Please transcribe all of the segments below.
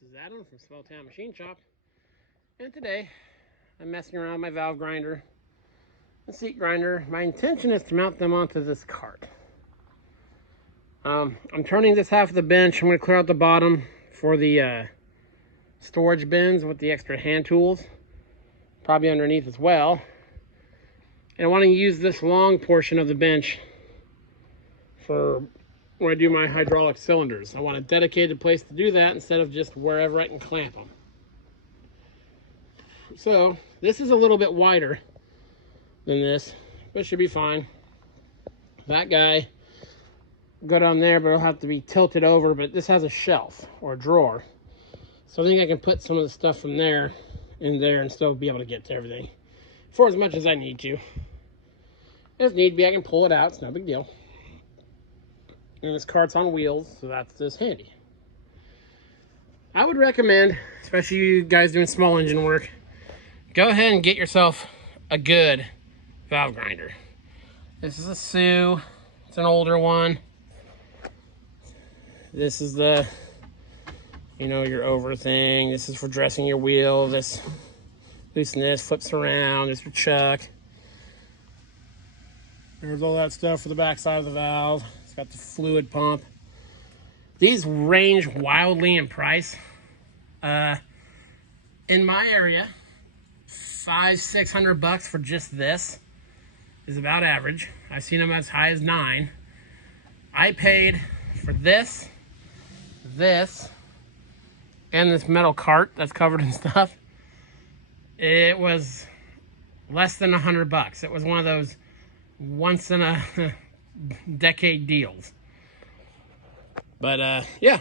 This is Adam from Small Town Machine Shop, and today I'm messing around with my valve grinder and seat grinder. My intention is to mount them onto this cart. I'm turning this half of the bench. I'm going to clear out the bottom for the storage bins with the extra hand tools, probably underneath as well. And I want to use this long portion of the bench for when I do my hydraulic cylinders. I want a dedicated place to do that instead of just wherever I can clamp them. So this is a little bit wider than this, but it should be fine. That guy go down there, but it'll have to be tilted over. But this has a shelf or a drawer, so I think I can put some of the stuff from there in there and still be able to get to everything for as much as I need to. If need be, I can pull it out. It's no big deal. And this cart's on wheels, so that's just handy. I would recommend, especially you guys doing small engine work, go ahead and get yourself a good valve grinder. This is a Sioux. It's an older one. This is the, your over thing. This is for dressing your wheel. This, loosen this, flips around. This is your chuck. There's all that stuff for the back side of the valve. It's got the fluid pump. These range wildly in price. In my area, $500-600 for just this is about average. I've seen them as high as $9. I paid for this, and this metal cart that's covered in stuff. It was less than $100. It was one of those once in a decade deals. But yeah.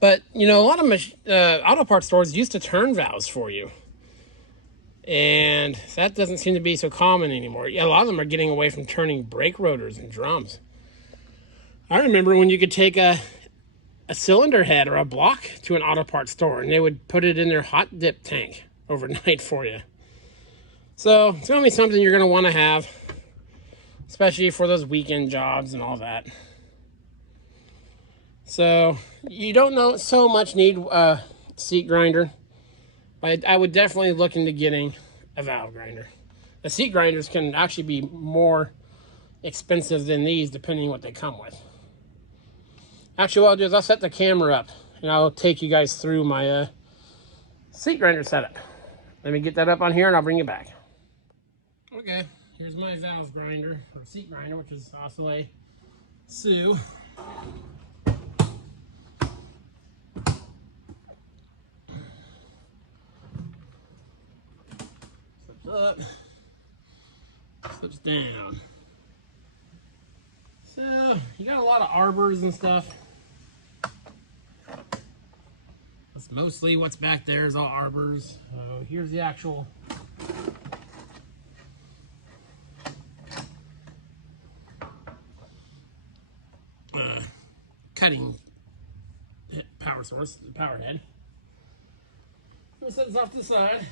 But a lot of auto parts stores used to turn valves for you, and that doesn't seem to be so common anymore. Yeah, a lot of them are getting away from turning brake rotors and drums. I remember when you could take a cylinder head or a block to an auto parts store, and they would put it in their hot dip tank overnight for you. So it's going to be something you're going to want to have, especially for those weekend jobs and all that. So you don't so much need a seat grinder, but I would definitely look into getting a valve grinder. The seat grinders can actually be more expensive than these depending on what they come with. Actually, what I'll do is I'll set the camera up and I'll take you guys through my seat grinder setup. Let me get that up on here and I'll bring you back. Okay, here's my valve grinder, or seat grinder, which is also a Sioux. Slips up, slips down. So, you got a lot of arbors and stuff. That's mostly what's back there is all arbors. Here's the actual cutting power source, the power head. Let me set this off to the side.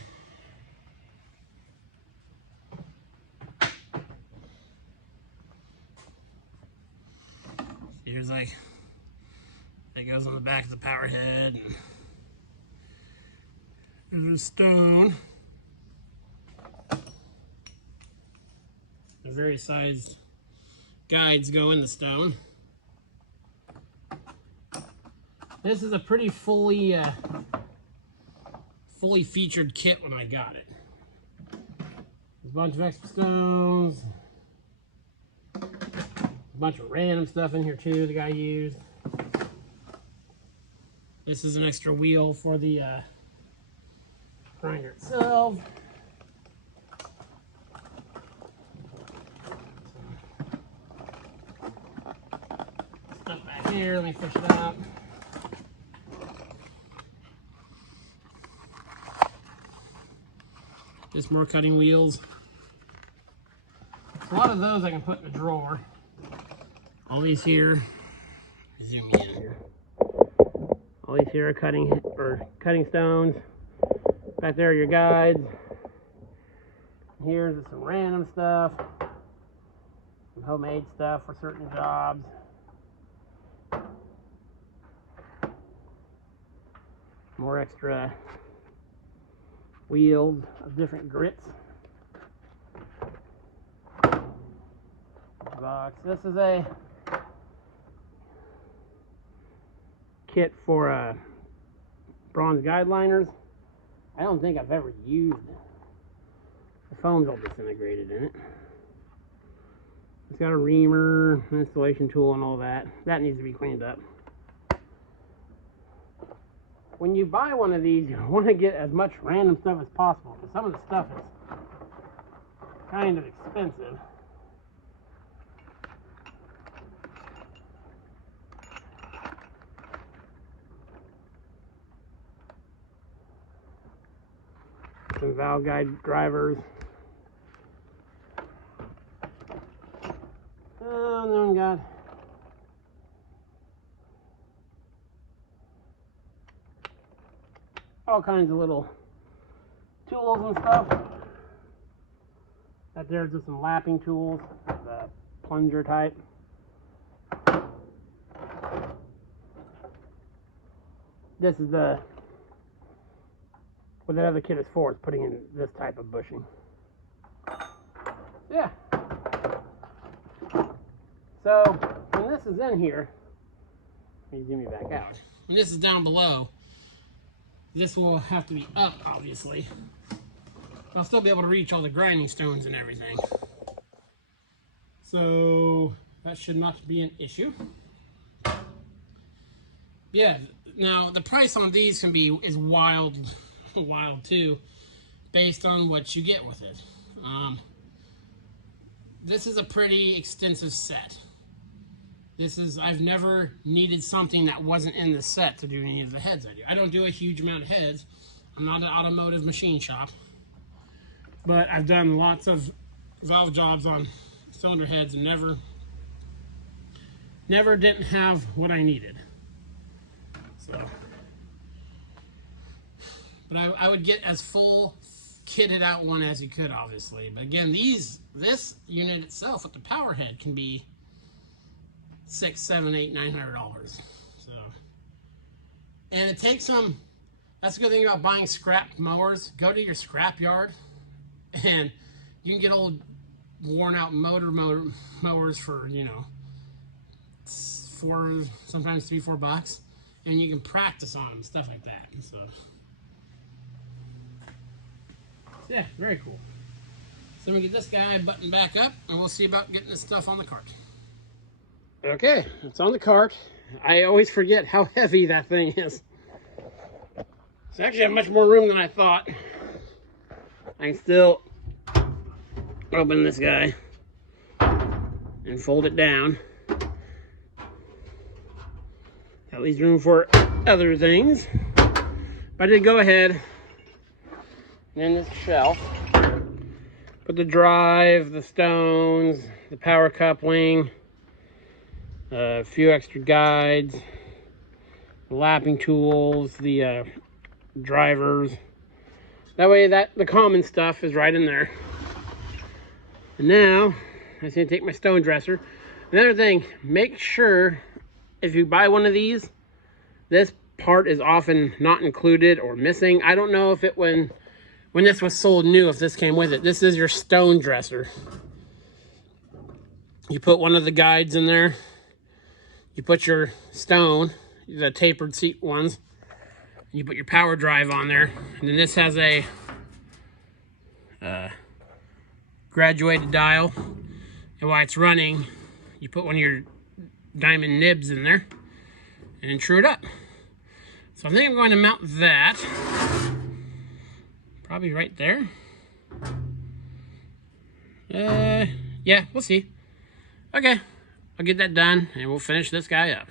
Here's that goes on the back of the power head. And there's a stone. The various sized guides go in the stone. This is a pretty fully featured kit when I got it. There's a bunch of extra stones. A bunch of random stuff in here too the guy used. This is an extra wheel for the grinder itself. Stuff back here, let me push it up. Just more cutting wheels. A lot of those I can put in a drawer. All these here, zoom in here. All these here are cutting stones. Back there are your guides. Here's some random stuff. Some homemade stuff for certain jobs. more extra wheels of different grits. Box. This is a kit for bronze guide liners. I don't think I've ever used it. The foam's all disintegrated in it. It's got a reamer, an installation tool, and all that. That needs to be cleaned up. When you buy one of these, you want to get as much random stuff as possible, because some of the stuff is kind of expensive. Some valve guide drivers. And then we got all kinds of little tools and stuff. That there's just some lapping tools, the plunger type. This is what that other kit is for, is putting in this type of bushing. Yeah. So when this is in here, let me zoom you back out. When this is down below, this will have to be up, obviously. I'll still be able to reach all the grinding stones and everything. So that should not be an issue. Yeah, now the price on these is wild too, based on what you get with it. This is a pretty extensive set. I've never needed something that wasn't in the set to do any of the heads I do. I don't do a huge amount of heads. I'm not an automotive machine shop. But I've done lots of valve jobs on cylinder heads and never didn't have what I needed. So, but I would get as full kitted out one as you could, obviously. But again, this unit itself with the power head can be $600, $700, $800, $900. So, and it takes some. That's a good thing about buying scrap mowers. Go to your scrap yard, and you can get old, worn out motor mowers for, you know, sometimes $3, $4, and you can practice on them, stuff like that. So yeah, very cool. So I'm gonna get this guy buttoned back up, and we'll see about getting this stuff on the cart. Okay, it's on the cart. I always forget how heavy that thing is. It's actually have much more room than I thought. I can still open this guy and fold it down. That leaves room for other things. But I did go ahead and in this shelf put the drive, the stones, the power coupling, a few extra guides, the lapping tools, the drivers. That way the common stuff is right in there. And now I'm just gonna take my stone dresser. Another thing, make sure if you buy one of these, this part is often not included or missing. I don't know if when this was sold new, if this came with it. This is your stone dresser. You put one of the guides in there. You put your stone, the tapered seat ones. You put your power drive on there. And then this has a graduated dial. And while it's running, you put one of your diamond nibs in there and then true it up. So I think I'm going to mount that probably right there. Yeah, we'll see. Okay, I'll get that done and we'll finish this guy up.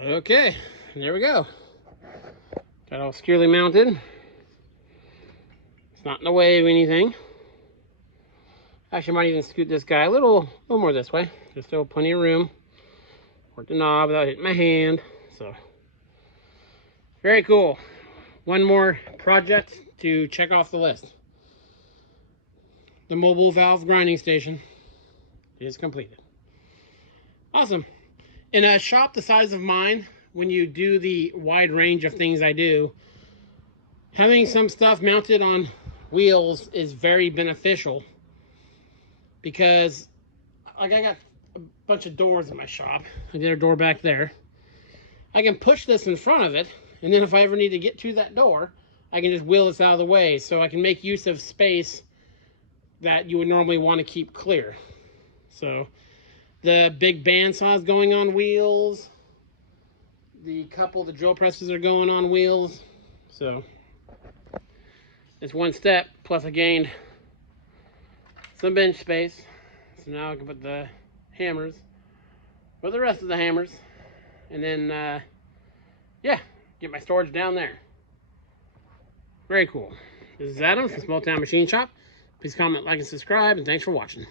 Okay, there we go. Got all securely mounted. It's not in the way of anything. Actually, I might even scoot this guy a little more this way. There's still plenty of room. Work the knob without hitting my hand. So, very cool. one more project to check off the list. The mobile valve grinding station is completed. Awesome. In a shop the size of mine, when you do the wide range of things I do, having some stuff mounted on wheels is very beneficial, because like I got a bunch of doors in my shop. I did a door back there. I can push this in front of it, and then if I ever need to get to that door, I can just wheel this out of the way, so I can make use of space that you would normally want to keep clear. So the big bandsaw is going on wheels. The couple of the drill presses are going on wheels. So it's one step, plus I gained some bench space. So now I can put the hammers, or the rest of the hammers, and then, yeah, get my storage down there. Very cool. This is Adam from Small Town Machine Shop. Please comment, like, and subscribe, and thanks for watching.